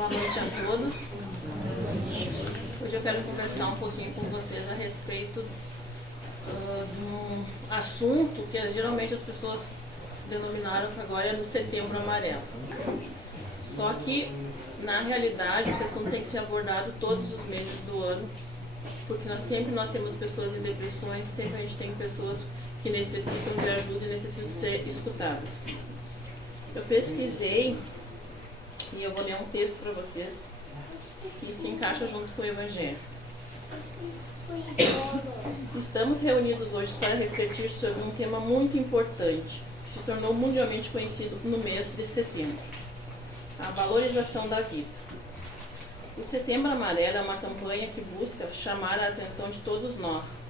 Boa noite a todos. Hoje eu quero conversar um pouquinho com vocês a respeito de um assunto que geralmente as pessoas denominaram que agora é no Setembro Amarelo. Só que, na realidade, esse assunto tem que ser abordado todos os meses do ano, porque nós temos pessoas em depressões, sempre a gente tem pessoas que necessitam de ajuda e necessitam ser escutadas. Eu pesquisei e eu vou ler um texto para vocês que se encaixa junto com o Evangelho. Estamos reunidos hoje para refletir sobre um tema muito importante, que se tornou mundialmente conhecido no mês de setembro: a valorização da vida. O Setembro Amarelo é uma campanha que busca chamar a atenção de todos nós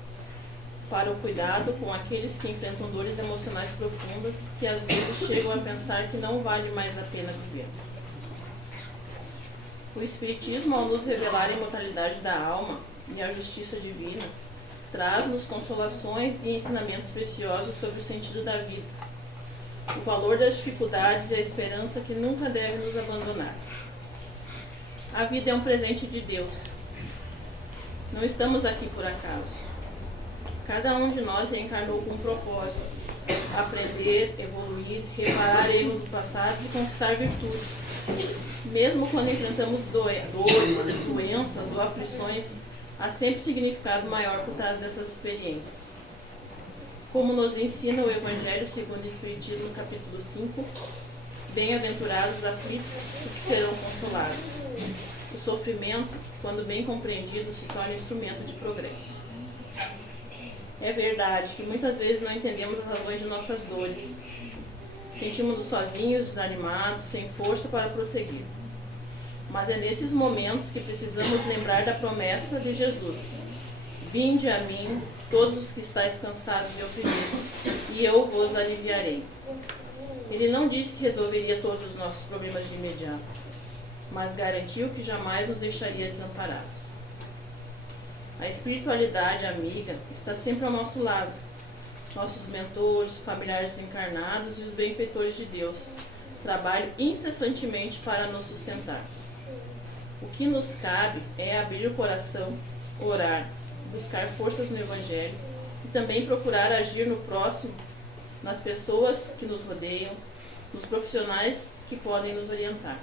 para o cuidado com aqueles que enfrentam dores emocionais profundas que às vezes chegam a pensar que não vale mais a pena viver. O Espiritismo, ao nos revelar a imortalidade da alma e a justiça divina, traz-nos consolações e ensinamentos preciosos sobre o sentido da vida, o valor das dificuldades e a esperança que nunca deve nos abandonar. A vida é um presente de Deus. Não estamos aqui por acaso. Cada um de nós reencarnou com um propósito: aprender, evoluir, reparar erros do passado e conquistar virtudes. Mesmo quando enfrentamos dores, doenças ou aflições, há sempre significado maior por trás dessas experiências. Como nos ensina o Evangelho segundo o Espiritismo, capítulo 5, bem-aventurados os aflitos, porque serão consolados. O sofrimento, quando bem compreendido, se torna instrumento de progresso. É verdade que muitas vezes não entendemos as razões de nossas dores. Sentimos-nos sozinhos, desanimados, sem força para prosseguir. Mas é nesses momentos que precisamos lembrar da promessa de Jesus: vinde a mim, todos os que estáis cansados e oprimidos, e eu vos aliviarei. Ele não disse que resolveria todos os nossos problemas de imediato, mas garantiu que jamais nos deixaria desamparados. A espiritualidade amiga está sempre ao nosso lado. Nossos mentores, familiares encarnados e os benfeitores de Deus trabalham incessantemente para nos sustentar. O que nos cabe é abrir o coração, orar, buscar forças no Evangelho e também procurar agir no próximo, nas pessoas que nos rodeiam, nos profissionais que podem nos orientar.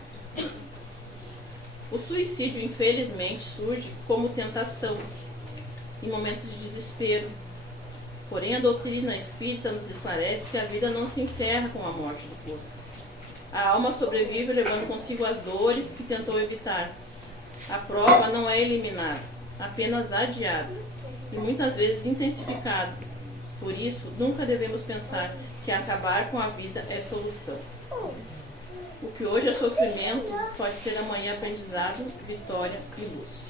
O suicídio, infelizmente, surge como tentação em momentos de desespero. Porém, a doutrina espírita nos esclarece que a vida não se encerra com a morte do corpo. A alma sobrevive levando consigo as dores que tentou evitar. A prova não é eliminada, apenas adiada e muitas vezes intensificada. Por isso, nunca devemos pensar que acabar com a vida é solução. O que hoje é sofrimento pode ser amanhã aprendizado, vitória e luz.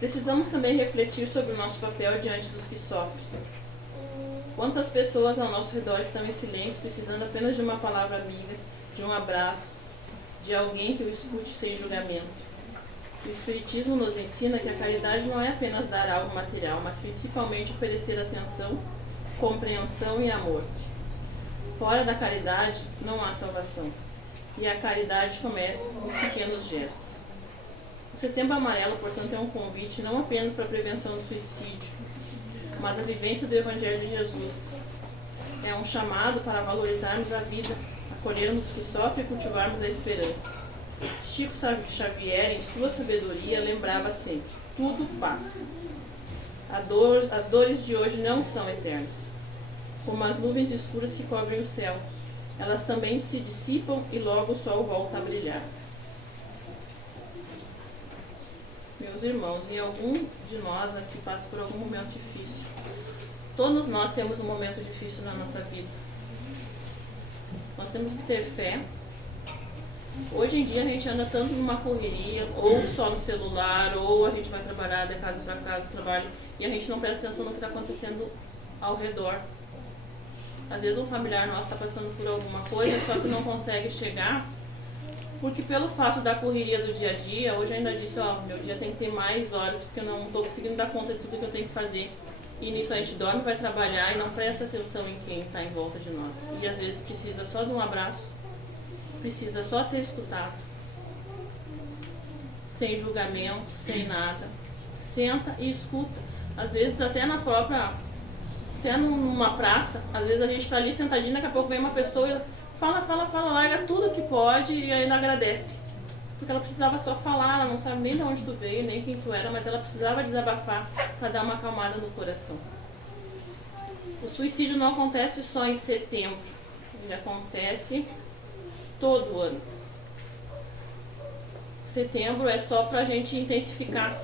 Precisamos também refletir sobre o nosso papel diante dos que sofrem. Quantas pessoas ao nosso redor estão em silêncio, precisando apenas de uma palavra amiga, de um abraço, de alguém que o escute sem julgamento. O Espiritismo nos ensina que a caridade não é apenas dar algo material, mas principalmente oferecer atenção, compreensão e amor. Fora da caridade não há salvação, e a caridade começa nos pequenos gestos. O Setembro Amarelo, portanto, é um convite não apenas para a prevenção do suicídio, mas a vivência do Evangelho de Jesus. É um chamado para valorizarmos a vida, acolhermos os que sofrem e cultivarmos a esperança. Chico Xavier, em sua sabedoria, lembrava sempre: tudo passa. As dores de hoje não são eternas. Como as nuvens escuras que cobrem o céu, elas também se dissipam e logo o sol volta a brilhar. Meus irmãos, e algum de nós aqui passa por algum momento difícil. Todos nós temos um momento difícil na nossa vida. Nós temos que ter fé. Hoje em dia a gente anda tanto numa correria, ou só no celular, ou a gente vai trabalhar de casa para casa do trabalho, e a gente não presta atenção no que está acontecendo ao redor. Às vezes um familiar nosso está passando por alguma coisa, só que não consegue chegar, porque pelo fato da correria do dia a dia, hoje eu ainda disse, meu dia tem que ter mais horas, porque eu não estou conseguindo dar conta de tudo que eu tenho que fazer. E nisso a gente dorme, vai trabalhar e não presta atenção em quem está em volta de nós. E às vezes precisa só de um abraço, precisa só ser escutado, sem julgamento, sem nada. Senta e escuta. Às vezes até numa praça, às vezes a gente está ali sentadinho, daqui a pouco vem uma pessoa e fala, larga tudo que pode e ainda agradece. Porque ela precisava só falar, ela não sabe nem de onde tu veio, nem quem tu era, mas ela precisava desabafar para dar uma acalmada no coração. O suicídio não acontece só em setembro, ele acontece todo ano. Setembro é só para a gente intensificar,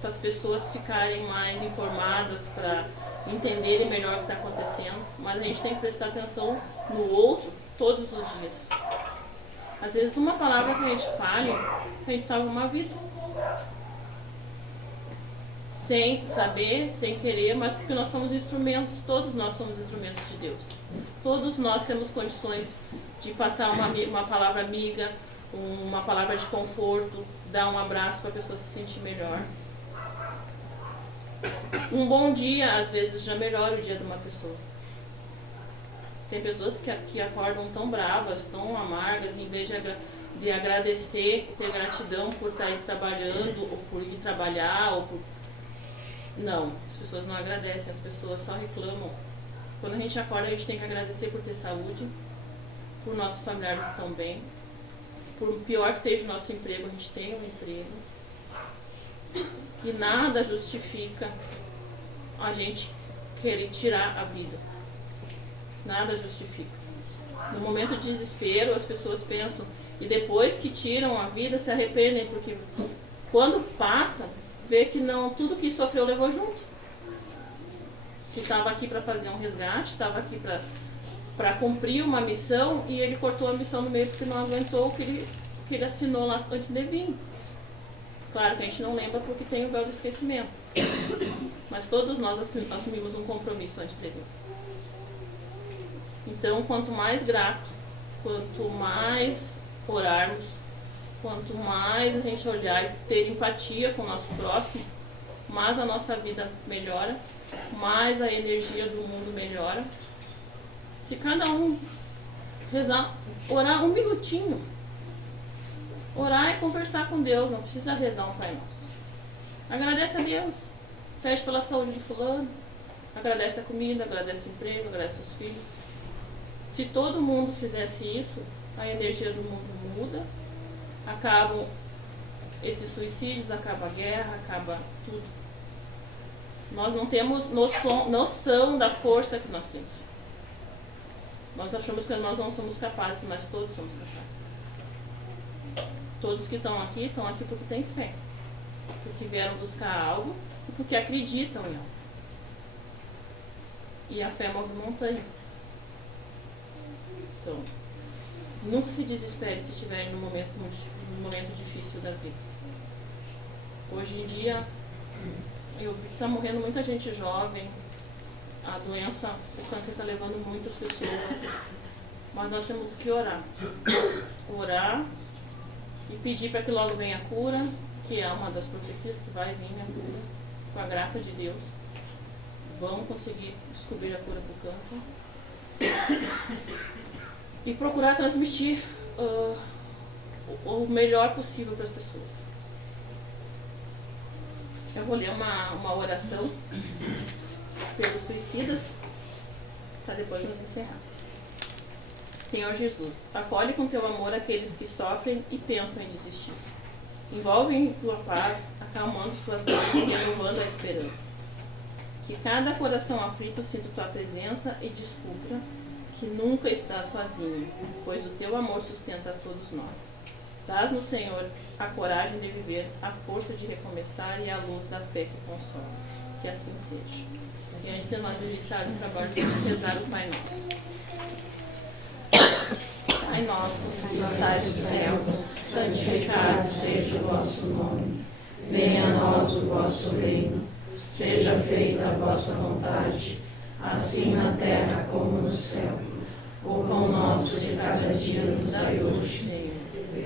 para as pessoas ficarem mais informadas, para entenderem melhor o que está acontecendo, mas a gente tem que prestar atenção no outro todos os dias. Às vezes uma palavra que a gente fale, a gente salva uma vida. Sem saber, sem querer, mas porque nós somos instrumentos, todos nós somos instrumentos de Deus. Todos nós temos condições de passar uma palavra amiga, uma palavra de conforto, dar um abraço para a pessoa se sentir melhor. Um bom dia, às vezes, já melhora o dia de uma pessoa. Tem pessoas que acordam tão bravas, tão amargas, em vez de agradecer, ter gratidão por estar aí trabalhando, ou por ir trabalhar, ou por... Não, as pessoas não agradecem, as pessoas só reclamam. Quando a gente acorda, a gente tem que agradecer por ter saúde, por nossos familiares estão bem, por pior que seja o nosso emprego, a gente tem um emprego. E nada justifica a gente querer tirar a vida. Nada justifica. No momento de desespero, as pessoas pensam, e depois que tiram a vida, se arrependem, porque quando passa, vê que não, tudo que sofreu levou junto. Que estava aqui para fazer um resgate, estava aqui para cumprir uma missão, e ele cortou a missão no meio porque não aguentou o que ele assinou lá antes de vir. Claro que a gente não lembra porque tem o véu do esquecimento. Mas todos nós assumimos um compromisso antes de vir. Então, quanto mais grato, quanto mais orarmos, quanto mais a gente olhar e ter empatia com o nosso próximo, mais a nossa vida melhora, mais a energia do mundo melhora. Se cada um orar um minutinho, orar é conversar com Deus, não precisa rezar um Pai Nosso. Agradece a Deus, pede pela saúde de fulano, agradece a comida, agradece o emprego, agradece os filhos. Se todo mundo fizesse isso, a energia do mundo muda, acabam esses suicídios, acaba a guerra, acaba tudo. Nós não temos noção da força que nós temos. Nós achamos que nós não somos capazes, mas todos somos capazes. Todos que estão aqui porque têm fé, porque vieram buscar algo e porque acreditam em algo. E a fé move montanhas. Então, nunca se desespere se estiver num momento difícil da vida. Hoje em dia, eu vi que está morrendo muita gente jovem, a doença, o câncer está levando muitas pessoas, mas nós temos que orar. Orar e pedir para que logo venha a cura, que é uma das profecias que vai vir a cura, com a graça de Deus. Vamos conseguir descobrir a cura para o câncer. E procurar transmitir o melhor possível para as pessoas. Eu vou ler uma oração pelos suicidas, para depois nos encerrar. Senhor Jesus, acolhe com teu amor aqueles que sofrem e pensam em desistir. Envolve em tua paz, acalmando suas dores e renovando a esperança. Que cada coração aflito sinta tua presença e descubra que nunca estás sozinho, pois o teu amor sustenta a todos nós. Dás-nos, Senhor, a coragem de viver, a força de recomeçar e a luz da fé que consola. Que assim seja. E antes de nós iniciarmos o trabalho, vamos rezar o Pai Nosso. Pai nosso, que estais no céu, santificado seja o vosso nome. Venha a nós o vosso reino. Seja feita a vossa vontade, assim na terra como no céu. O pão nosso de cada dia nos dai hoje, Senhor.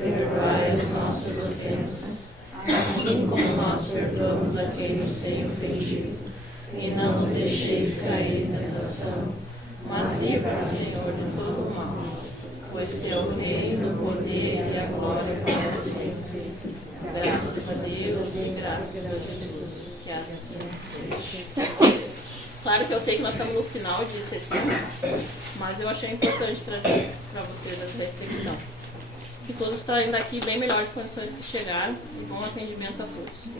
Perdoai as nossas ofensas, assim como nós perdoamos a quem nos tem ofendido. E não nos deixeis cair em tentação, mas livra-nos, Senhor, de todo o mal. pois teu o reino, o poder e a glória para sempre. Graças a Deus e graças a Jesus, que assim seja. Claro que eu sei que nós estamos no final de setembro, mas eu achei importante trazer para vocês essa reflexão. Que todos saem daqui bem melhores condições que chegaram, e bom atendimento a todos.